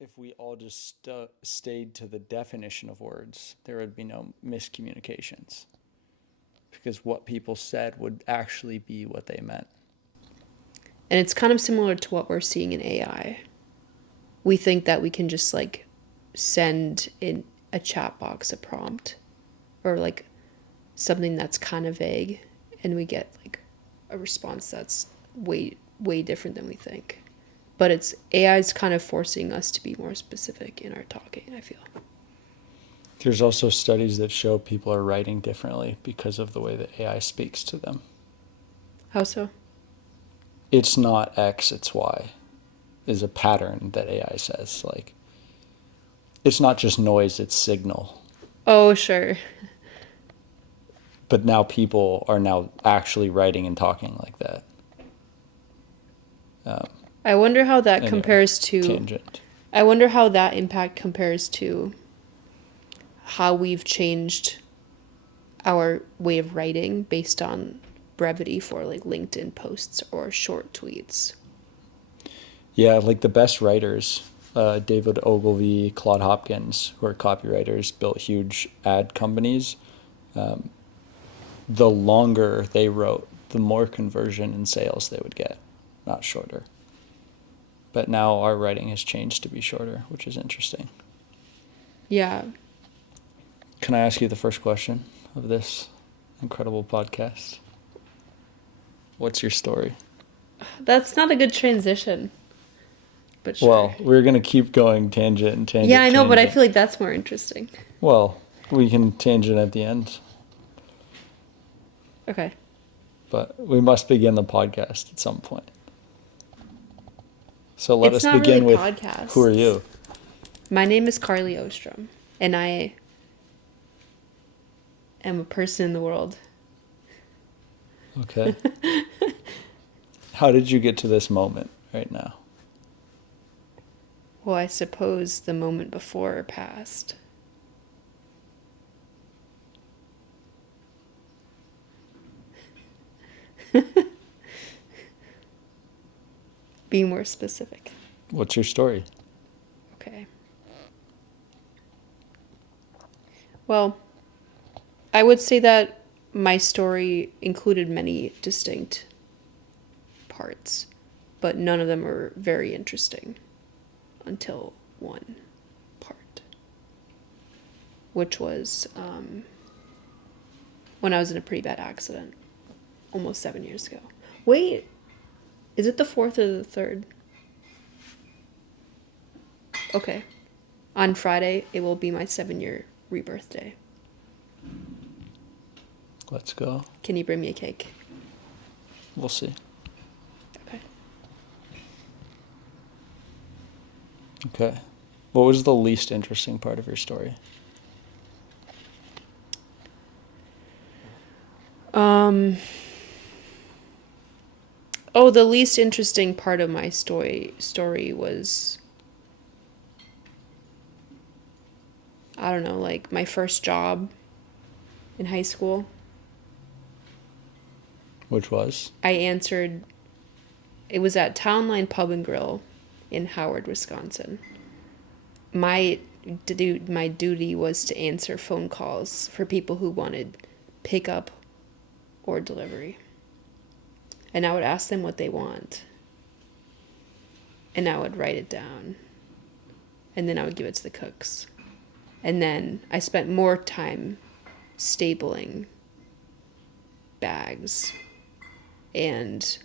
if we all just stayed to the definition of words, there would be no miscommunications because what people said would actually be what they meant. And it's kind of similar to what we're seeing in AI. We think that we can just like send in a chat box a prompt or like something that's kind of vague and we get like a response that's way different than we think. But it's AI is kind of forcing us to be more specific in our talking, I feel. There's also studies that show people are writing differently because of the way that AI speaks to them. How so? It's not X, it's Y, is a pattern that AI says. Like, it's not just noise, it's signal. Oh, sure. But now people are now actually writing and talking like that. I wonder how that Anyway, compares to tangent. I wonder how that impact compares to how we've changed our way of writing based on brevity for like LinkedIn posts or short tweets. Yeah, like the best writers, David Ogilvy, Claude Hopkins, who are copywriters, built huge ad companies. The longer they wrote, the more conversion and sales they would get, not shorter. But now our writing has changed to be shorter, which is interesting. Yeah. Can I ask you the first question of this incredible podcast? What's your story? That's not a good transition. But sure. Well, we're going to keep going tangent and Yeah, tangent, I know, but I tangent. feel like that's more interesting. Well, we can tangent at the end, Okay. but we must begin the podcast at some point. So let It's us not really begin with, who are podcasts. you? My name is Carly Ostrom, and I am a person in the world. Okay. How did you get to this moment right now? Well, I suppose the moment before passed. Be more specific. What's your story? Okay. Well, I would say that my story included many distinct parts, but none of them are very interesting until one part, which was when I was in a pretty bad accident almost 7 years ago. Wait, is it the fourth or the third? Okay. On Friday, it will be my 7 year rebirth day. Let's go. Can you bring me a cake? We'll see. Okay. Okay. What was the least interesting part of your story? Oh, the least interesting part of my story was, I don't know, like my first job in high school. Which was? I answered, it was at Town Line Pub and Grill in Howard, Wisconsin. My my duty was to answer phone calls for people who wanted pickup or delivery. And I would ask them what they want. And I would write it down. And then I would give it to the cooks. And then I spent more time stapling bags and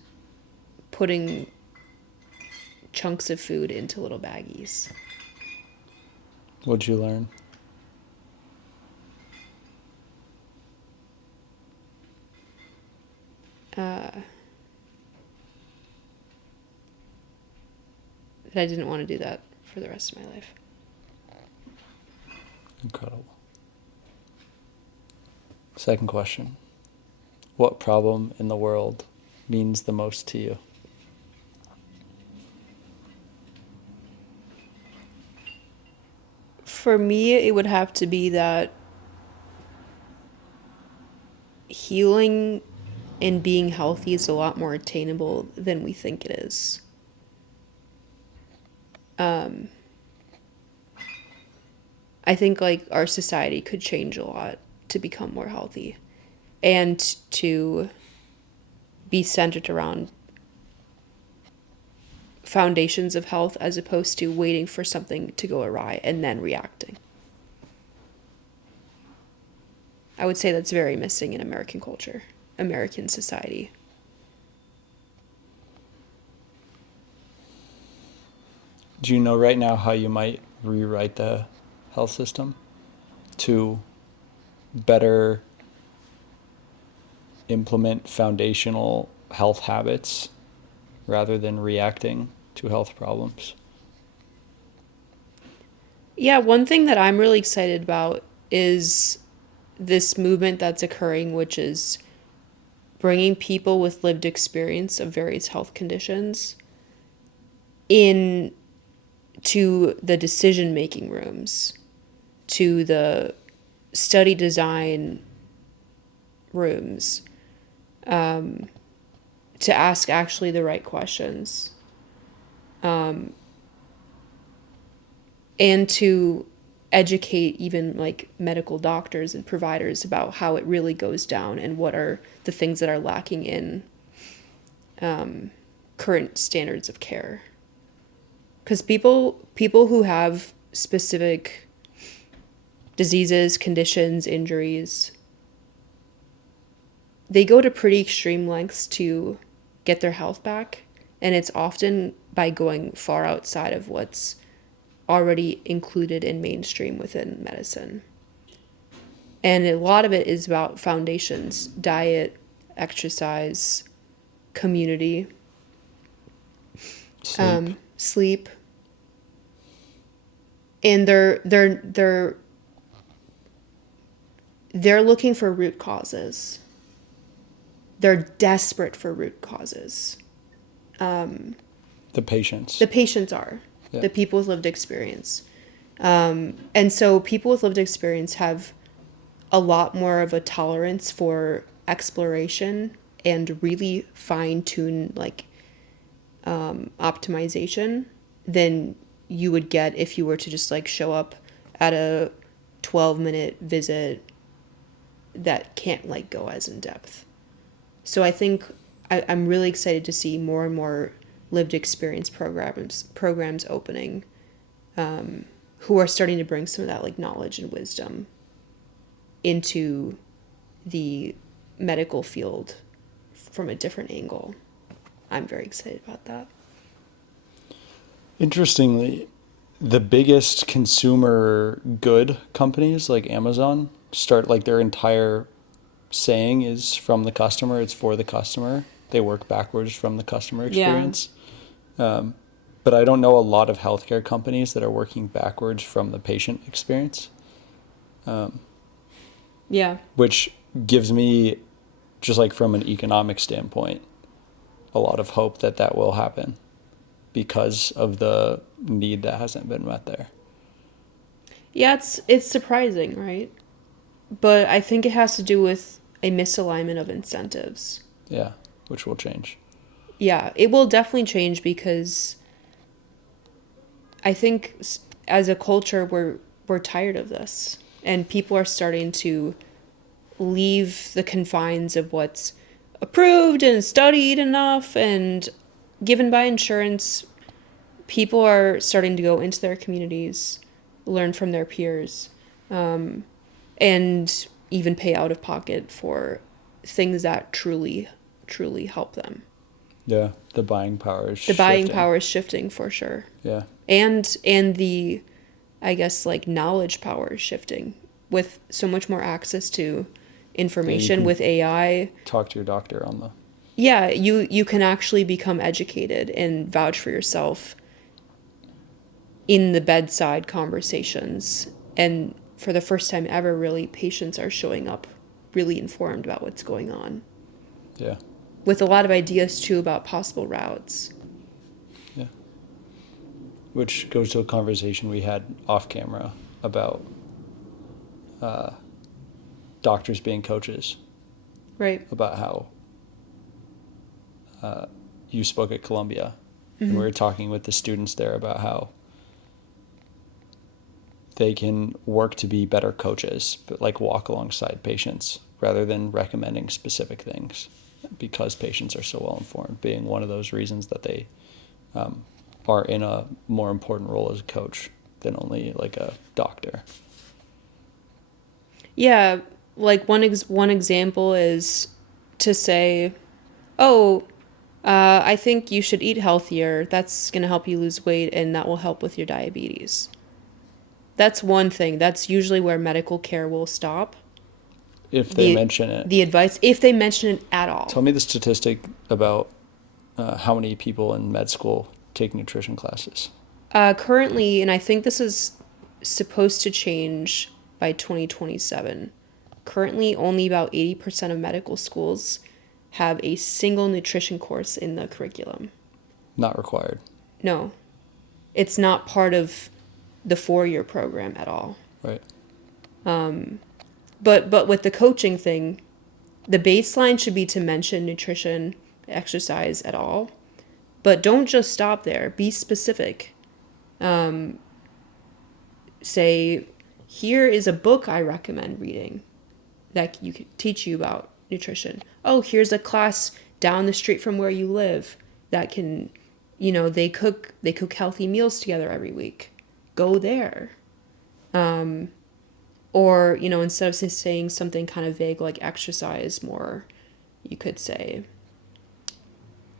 putting chunks of food into little baggies. What'd you learn? That I didn't want to do that for the rest of my life. Incredible. Second question. What problem in the world means the most to you? For me, it would have to be that healing and being healthy is a lot more attainable than we think it is. I think like our society could change a lot to become more healthy and to be centered around foundations of health as opposed to waiting for something to go awry and then reacting. I would say that's very missing in American culture, American society. Do you know right now how you might rewrite the health system to better implement foundational health habits rather than reacting to health problems? Yeah, one thing that I'm really excited about is this movement that's occurring, which is bringing people with lived experience of various health conditions in to the decision making rooms, to the study design rooms, to ask actually the right questions, and to educate even like medical doctors and providers about how it really goes down and what are the things that are lacking in current standards of care. Because people who have specific diseases, conditions, injuries, they go to pretty extreme lengths to get their health back, and it's often by going far outside of what's already included in mainstream within medicine. And a lot of it is about foundations: diet, exercise, community, sleep. And they're looking for root causes. They're desperate for root causes. The patients. The patients are. Yeah. The people with lived experience. And so people with lived experience have a lot more of a tolerance for exploration and really fine-tune like optimization than you would get if you were to just like show up at a 12-minute visit that can't like go as in depth. So I think I'm really excited to see more and more lived experience programs opening, who are starting to bring some of that like knowledge and wisdom into the medical field from a different angle. I'm very excited about that. Interestingly, the biggest consumer good companies like Amazon start like their entire saying is from the customer, it's for the customer. They work backwards from the customer experience. Yeah. But I don't know a lot of healthcare companies that are working backwards from the patient experience. Yeah. Which gives me, just like from an economic standpoint, a lot of hope that that will happen because of the need that hasn't been met there. Yeah, it's surprising, right? But I think it has to do with a misalignment of incentives. Yeah, which will change. Yeah, it will definitely change because I think as a culture we're tired of this, and people are starting to leave the confines of what's approved and studied enough and given by insurance. People are starting to go into their communities, learn from their peers, and even pay out of pocket for things that truly help them. Yeah, the buying power is shifting. The buying power is shifting for sure. Yeah. And the, I guess, like knowledge power is shifting with so much more access to information with AI. Talk to your doctor on the... Yeah, you can actually become educated and vouch for yourself in the bedside conversations. And for the first time ever, really, patients are showing up really informed about what's going on. Yeah. With a lot of ideas, too, about possible routes. Yeah. Which goes to a conversation we had off camera about doctors being coaches. Right. About how you spoke at Columbia. Mm-hmm. And we were talking with the students there about how they can work to be better coaches, but like walk alongside patients rather than recommending specific things because patients are so well informed, being one of those reasons that they are in a more important role as a coach than only like a doctor. Yeah, like one example is to say, "Oh, I think you should eat healthier. That's going to help you lose weight and that will help with your diabetes." That's one thing. That's usually where medical care will stop. If they The mention it, the advice, if they mention it at all. tell me the statistic about how many people in med school take nutrition classes. Currently, and I think this is supposed to change by 2027. Currently, only about 80% of medical schools have a single nutrition course in the curriculum. Not required. No, it's not part of the 4-year program at all. Right. But with the coaching thing, the baseline should be to mention nutrition, exercise at all. But don't just stop there. Be specific. Say, here is a book I recommend reading that you could teach you about nutrition. Oh, here's a class down the street from where you live that can, they cook healthy meals together every week. Go there. Or, instead of saying something kind of vague like exercise more, you could say,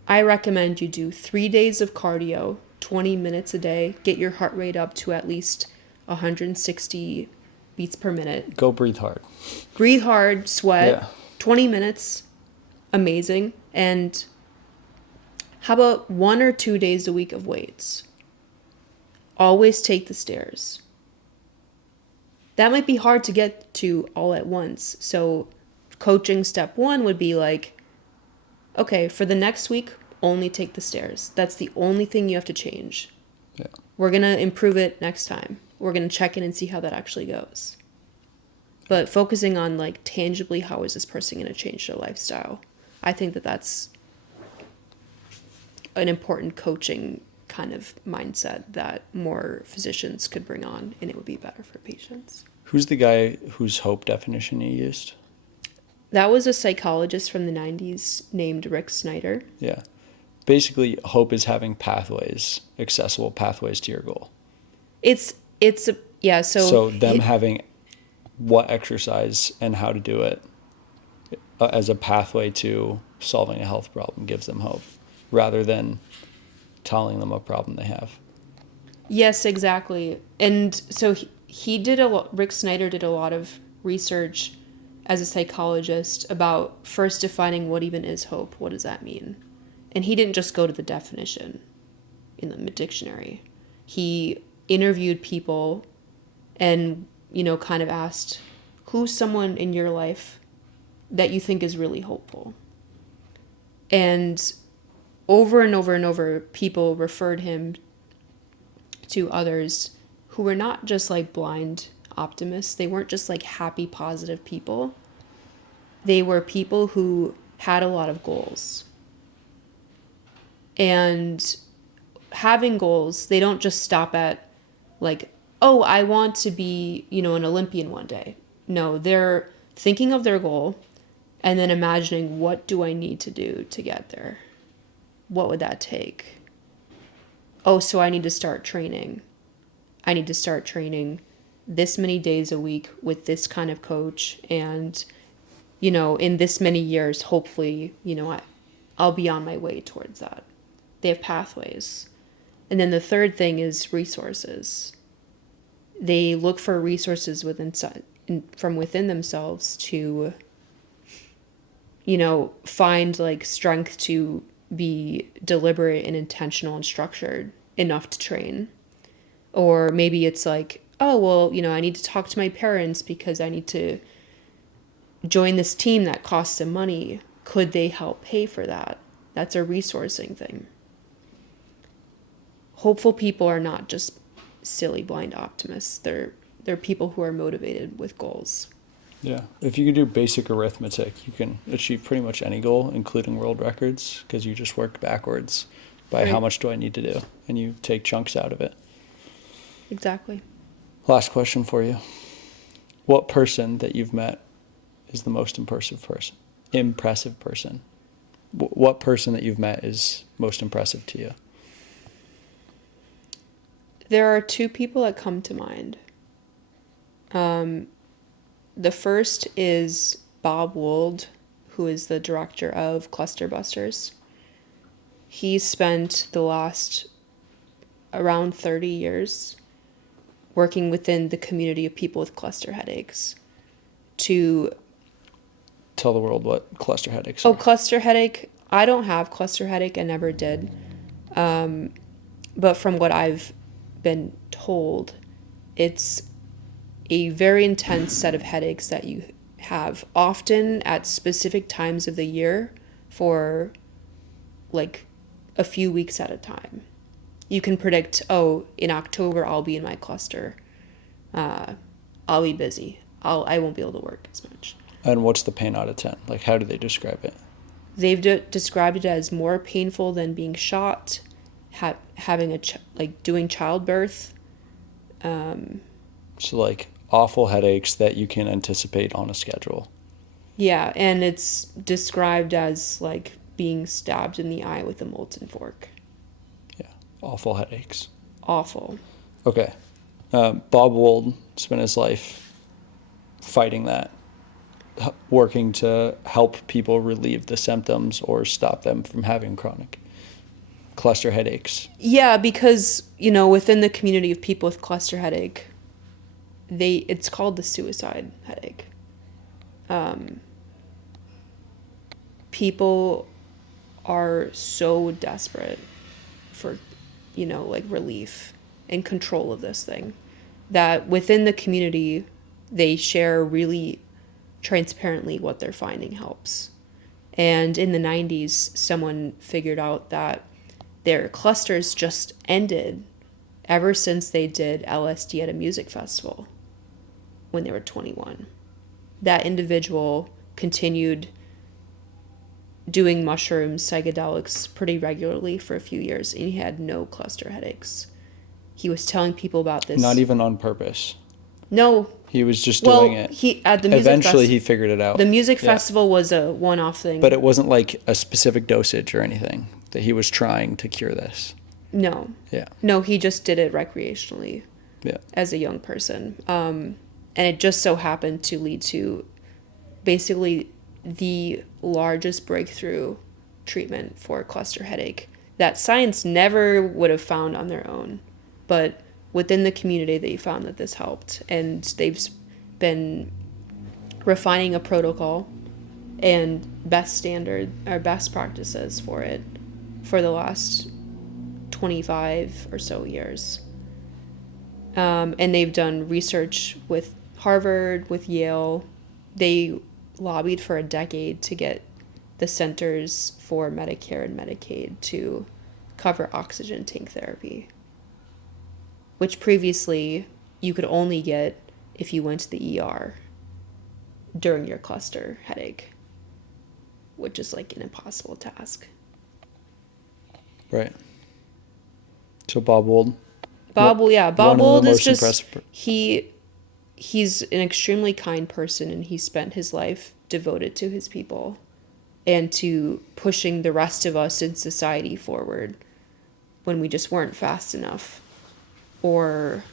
I recommend you do 3 days of cardio, 20 minutes a day, get your heart rate up to at least 160 beats per minute. Go breathe hard. Breathe hard, sweat, Yeah. 20 minutes, amazing. And how about 1 or 2 days a week of weights? Always take the stairs. That might be hard to get to all at once. So coaching step 1 would be like, okay, for the next week, only take the stairs. That's the only thing you have to change. Yeah. We're going to improve it next time. We're going to check in and see how that actually goes. But focusing on like tangibly, how is this person going to change their lifestyle? I think that that's an important coaching kind of mindset that more physicians could bring on, and it would be better for patients. Who's the guy whose hope definition you used? That was a psychologist from the 90s named Rick Snyder. Yeah. Basically, hope is having pathways, accessible pathways to your goal. So them having what exercise and how to do it as a pathway to solving a health problem gives them hope, rather than telling them a problem they have. Yes, exactly. And so Rick Snyder did a lot of research as a psychologist about first defining what even is hope. What does that mean? And he didn't just go to the definition in the dictionary. He interviewed people and, kind of asked, who's someone in your life that you think is really hopeful? And over and over and over, people referred him to others who were not just like blind optimists. They weren't just like happy, positive people. They were people who had a lot of goals. And having goals, they don't just stop at like, oh, I want to be, an Olympian one day. No, they're thinking of their goal and then imagining, what do I need to do to get there? What would that take? Oh, so I need to start training. I need to start training this many days a week with this kind of coach. And, in this many years, hopefully, I'll be on my way towards that. They have pathways. And then the third thing is resources. They look for resources from within themselves to, find like strength to be deliberate and intentional and structured enough to train. Or maybe it's like, oh, well, I need to talk to my parents because I need to join this team that costs some money. Could they help pay for that? That's a resourcing thing. Hopeful people are not just silly blind optimists. They're people who are motivated with goals. Yeah. If you can do basic arithmetic, you can achieve pretty much any goal, including world records, because you just work backwards by Right. how much do I need to do, and you take chunks out of it. Exactly. Last question for you. What person that you've met is the most impressive person? Impressive person. What person that you've met is most impressive to you? There are two people that come to mind. The first is Bob Wold, who is the director of Cluster Busters. He spent the last around 30 years working within the community of people with cluster headaches to... Tell the world what cluster headaches Oh, are. cluster headache. I don't have cluster headache. I never did. But from what I've been told, it's a very intense set of headaches that you have often at specific times of the year for like a few weeks at a time. You can predict, oh, in October I'll be in my cluster. I'll be busy. I won't be able to work as much. And what's the pain out of 10? Like, how do they describe it? They've described it as more painful than being shot, having doing childbirth. So, like, awful headaches that you can anticipate on a schedule. Yeah, and it's described as like being stabbed in the eye with a molten fork. Yeah, awful headaches. Awful. Okay. Bob Wold spent his life fighting that, working to help people relieve the symptoms or stop them from having chronic cluster headaches. Yeah, because, within the community of people with cluster headache, it's called the suicide headache. People are so desperate for, relief and control of this thing that within the community, they share really transparently what they're finding helps. And in the 90s, someone figured out that their clusters just ended ever since they did LSD at a music festival when they were 21. That individual continued doing mushrooms, psychedelics pretty regularly for a few years, and he had no cluster headaches. He was telling people about this. Not even on purpose. No. He was just doing it. Eventually he figured it out. The music festival was a one-off thing. But it wasn't like a specific dosage or anything that he was trying to cure this. No. Yeah. No, he just did it recreationally. Yeah. As a young person. And it just so happened to lead to basically the largest breakthrough treatment for cluster headache that science never would have found on their own. But within the community, they found that this helped. And they've been refining a protocol and best practices for it for the last 25 or so years. And they've done research with Harvard, with Yale. They lobbied for a decade to get the Centers for Medicare and Medicaid to cover oxygen tank therapy, which previously you could only get if you went to the ER during your cluster headache, which is like an impossible task. Right. So Bob Wold. Bob Wold is just impressive. He's an extremely kind person, and he spent his life devoted to his people and to pushing the rest of us in society forward when we just weren't fast enough or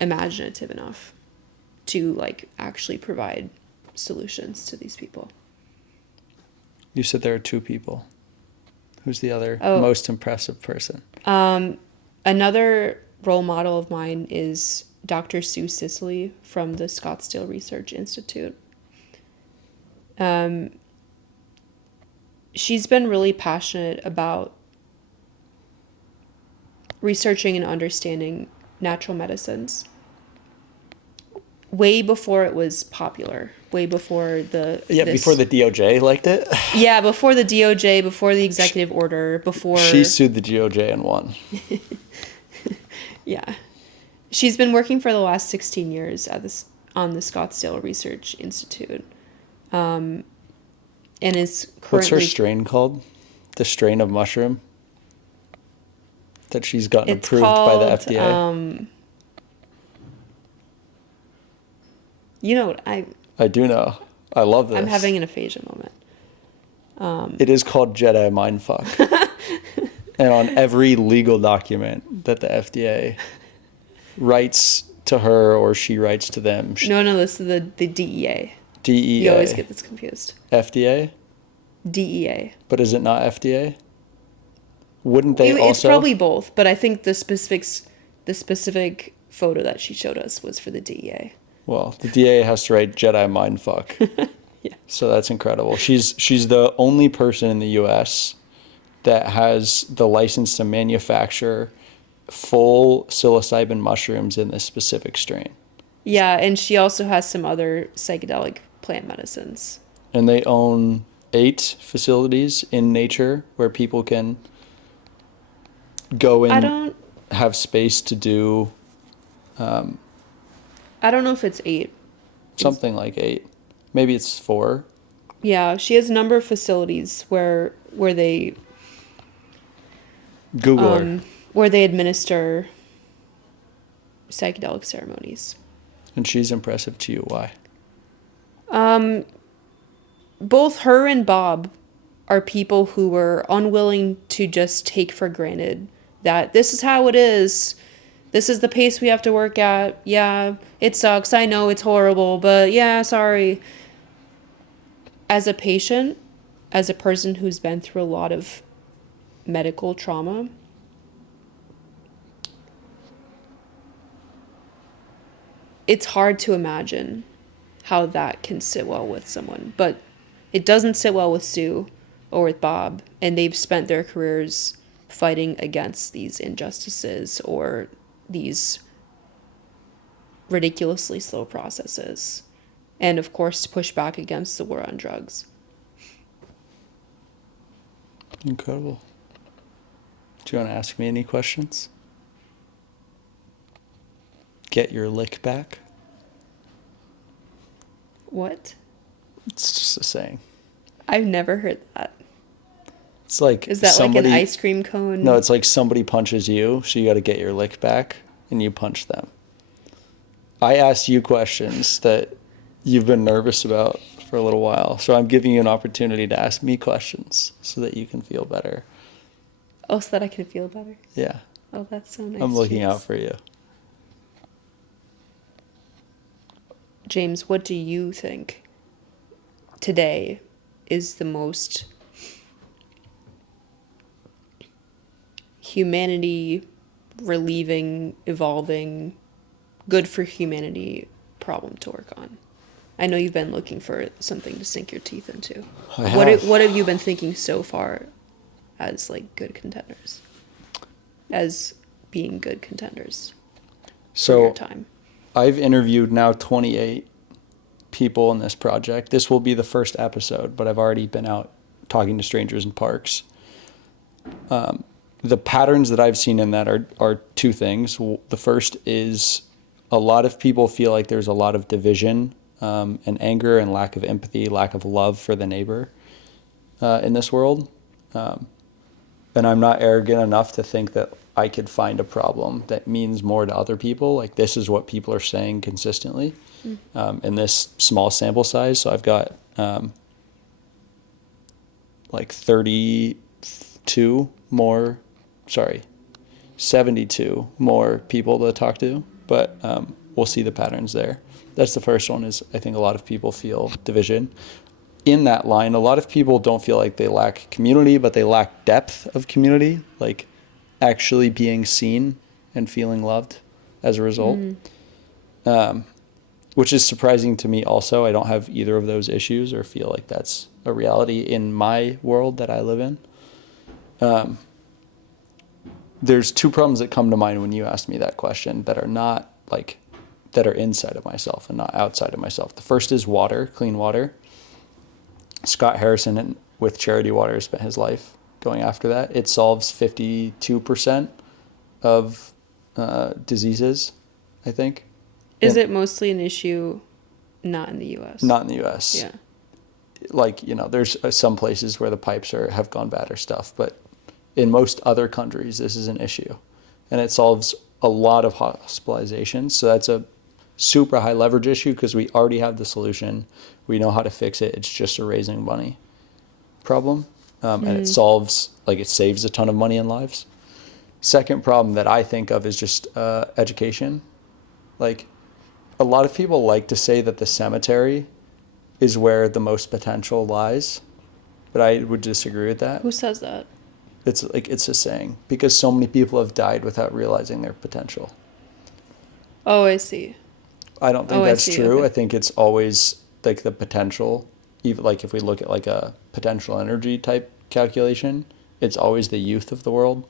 imaginative enough to actually provide solutions to these people. You said there are two people. Who's the other most impressive person? Another role model of mine is Dr. Sue Sisley from the Scottsdale Research Institute. She's been really passionate about researching and understanding natural medicines way before it was popular, way before before the DOJ liked it. Yeah, before the DOJ, before the executive order, before... She sued the DOJ and won. Yeah. She's been working for the last 16 years on the Scottsdale Research Institute. And is currently... What's her strain called? The strain of mushroom that she's gotten approved by the FDA? You know, I do know. I love I'm this. having an aphasia moment. It is called Jedi mindfuck. And on every legal document that the FDA writes to her or she writes to them, No, no, this is the DEA. You always DEA, get this confused. FDA, DEA. but is it not FDA? Wouldn't they It's also? probably both, but I think the specific photo that she showed us was for the DEA. Well, the DA has to write Jedi mindfuck. Yeah. So that's incredible. She's the only person in the U.S. that has the license to manufacture full psilocybin mushrooms in this specific strain. Yeah, and she also has some other psychedelic plant medicines. And they own 8 facilities in nature where people can go I and don't have space to do I don't know if it's 8. something like 8. Maybe it's 4. Yeah, she has a number of facilities where they Google her. where they administer psychedelic ceremonies. And she's impressive to you. Why? Both her and Bob are people who were unwilling to just take for granted that this is how it is. This is the pace we have to work at. Yeah, it sucks. I know it's horrible, but yeah, sorry. As a patient, as a person who's been through a lot of medical trauma, it's hard to imagine how that can sit well with someone. But it doesn't sit well with Sue or with Bob, and they've spent their careers fighting against these injustices or these ridiculously slow processes. And of course, to push back against the war on drugs. Incredible. Do you want to ask me any questions? Get your lick back? What? It's just a saying. I've never heard that. It's like Is that somebody, like an ice cream cone? No, it's like somebody punches you, so you got to get your lick back, and you punch them. I asked you questions that you've been nervous about for a little while, so I'm giving you an opportunity to ask me questions so that you can feel better. Oh, so that I can feel better. Yeah, Oh, that's so nice. I'm looking James. out for you. James, what do you think today is the most humanity relieving, evolving, good for humanity problem to work on? I know you've been looking for something to sink your teeth into. I have. What have you been thinking so far as like good contenders? As being good contenders for your So time. I've interviewed now 28 people in this project. This will be the first episode, but I've already been out talking to strangers in parks. The patterns that I've seen in that are 2 things. The first is a lot of people feel like there's a lot of division and anger and lack of empathy, lack of love for the neighbor in this world. And I'm not arrogant enough to think that I could find a problem that means more to other people. Like this is what people are saying consistently in this small sample size. So I've got like 72 more people to talk to, but we'll see the patterns there. That's the first one. Is I think a lot of people feel division. In that line, a lot of people don't feel like they lack community, but they lack depth of community, like actually being seen and feeling loved as a result, which is surprising to me also. I don't have either of those issues or feel like that's a reality in my world that I live in. There's 2 problems that come to mind when you asked me that question that are not like, that are inside of myself and not outside of myself. The first is water, clean water. Scott Harrison with Charity Water spent his life going after that. It solves 52% of diseases, I think. Is it mostly an issue not in the U.S.? Not in the U.S. Yeah. Like, there's some places where the pipes have gone bad or stuff, but in most other countries, this is an issue. And it solves a lot of hospitalizations. So that's a super high leverage issue because we already have the solution. We know how to fix it. It's just a raising money problem. And it solves, like it saves a ton of money and lives. Second problem that I think of is just education. Like a lot of people like to say that the cemetery is where the most potential lies, but I would disagree with that. Who says that? It's like it's a saying because so many people have died without realizing their potential. Oh, I see. I don't think Oh, I that's see. true. Okay. I think it's always like the potential. Even like if we look at like a potential energy type calculation, it's always the youth of the world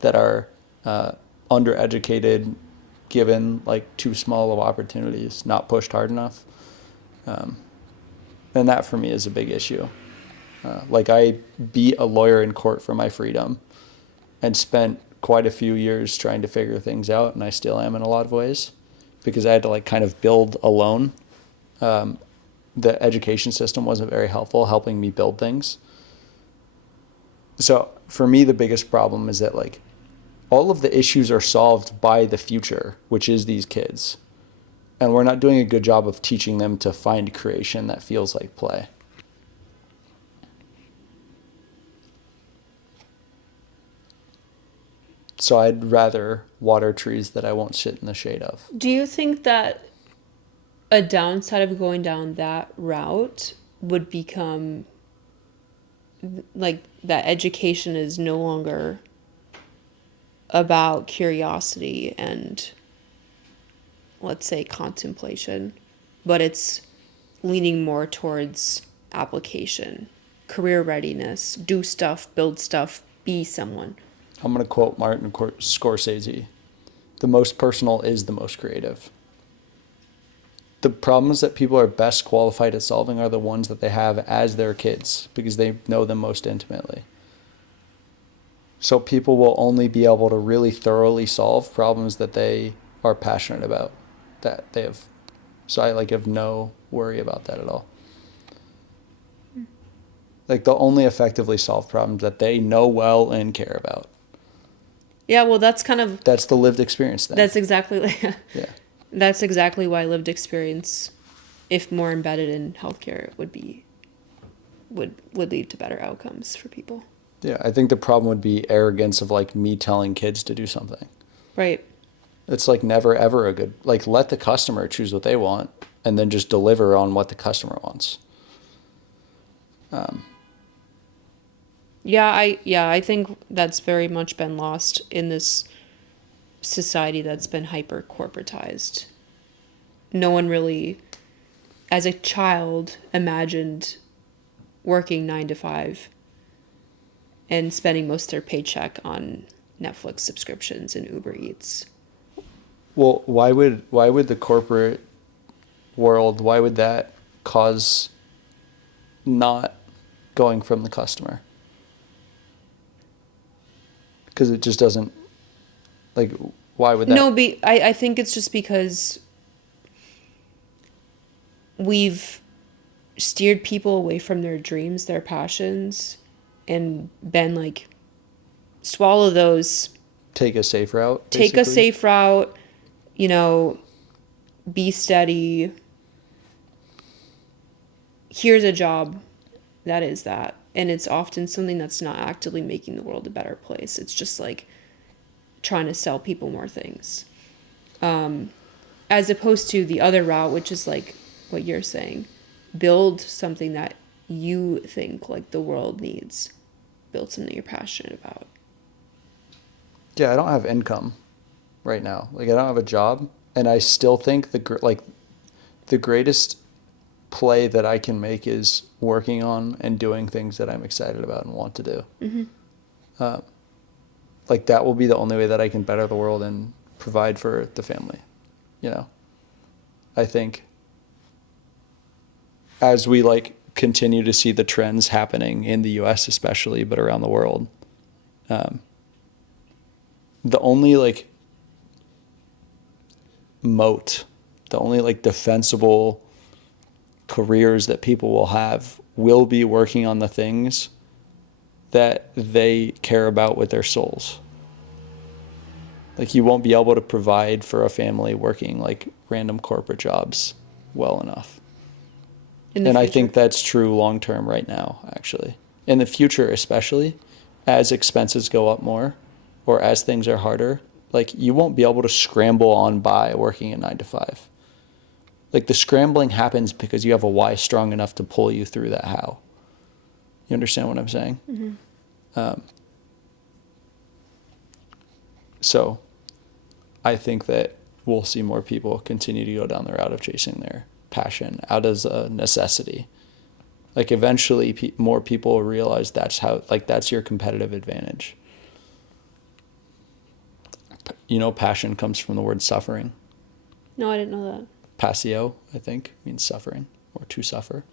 that are undereducated, given like too small of opportunities, not pushed hard enough. And that for me is a big issue. Like I beat a lawyer in court for my freedom and spent quite a few years trying to figure things out, and I still am in a lot of ways because I had to like kind of build alone. The education system wasn't very helpful helping me build things. So for me, the biggest problem is that like all of the issues are solved by the future, which is these kids. And we're not doing a good job of teaching them to find creation that feels like play. So I'd rather water trees that I won't sit in the shade of. Do you think that a downside of going down that route would become like that education is no longer about curiosity and, let's say, contemplation, but it's leaning more towards application, career readiness, do stuff, build stuff, be someone? I'm going to quote Martin Scorsese. The most personal is the most creative. The problems that people are best qualified at solving are the ones that they have as their kids because they know them most intimately. So people will only be able to really thoroughly solve problems that they are passionate about, that they have. So I like have no worry about that at all. Like they'll only effectively solve problems that they know well and care about. Yeah, well, that's kind of That's the lived experience thing. that's exactly Yeah. that's exactly why lived experience, if more embedded in healthcare, would lead to better outcomes for people. Yeah, I think the problem would be arrogance of like me telling kids to do something. Right. It's like never ever a good, like let the customer choose what they want and then just deliver on what the customer wants. I think that's very much been lost in this society that's been hyper corporatized. No one really, as a child, imagined working 9 to 5 and spending most of their paycheck on Netflix subscriptions and Uber Eats. Well, why would the corporate world, why would that cause not going from the customer? Because it just doesn't, like, why would that? No, I think it's just because we've steered people away from their dreams, their passions, and been like, swallow those, Take a safe route, take a basically? safe route, you know, be steady. Here's a job that is that. And it's often something that's not actively making the world a better place. It's just like trying to sell people more things. As opposed to the other route, which is like what you're saying. Build something that you think like the world needs. Build something you're passionate about. Yeah, I don't have income right now. Like, I don't have a job. And I still think the greatest play that I can make is working on and doing things that I'm excited about and want to do. Mm-hmm. Like that will be the only way that I can better the world and provide for the family. You know, I think as we like continue to see the trends happening in the US especially, but around the world, the only like moat, the only like defensible careers that people will have will be working on the things that they care about with their souls. Like you won't be able to provide for a family working like random corporate jobs well enough. In the And I future. think that's true long term right now, actually. In the future, especially as expenses go up more or as things are harder, like you won't be able to scramble on by working a 9 to 5. Like the scrambling happens because you have a why strong enough to pull you through that how. You understand what I'm saying? So I think that we'll see more people continue to go down the route of chasing their passion out as a necessity. Like eventually more people will realize that's how, like that's your competitive advantage. You know, passion comes from the word suffering. No, I didn't know that. Passio, I think, means suffering or to suffer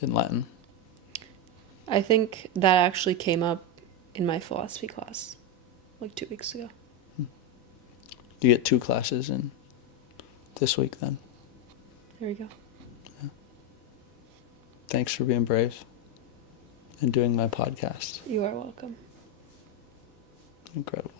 in Latin. I think that actually came up in my philosophy class like 2 weeks ago. You get 2 classes in this week then. There we go. Thanks for being brave and doing my podcast. You are welcome. Incredible.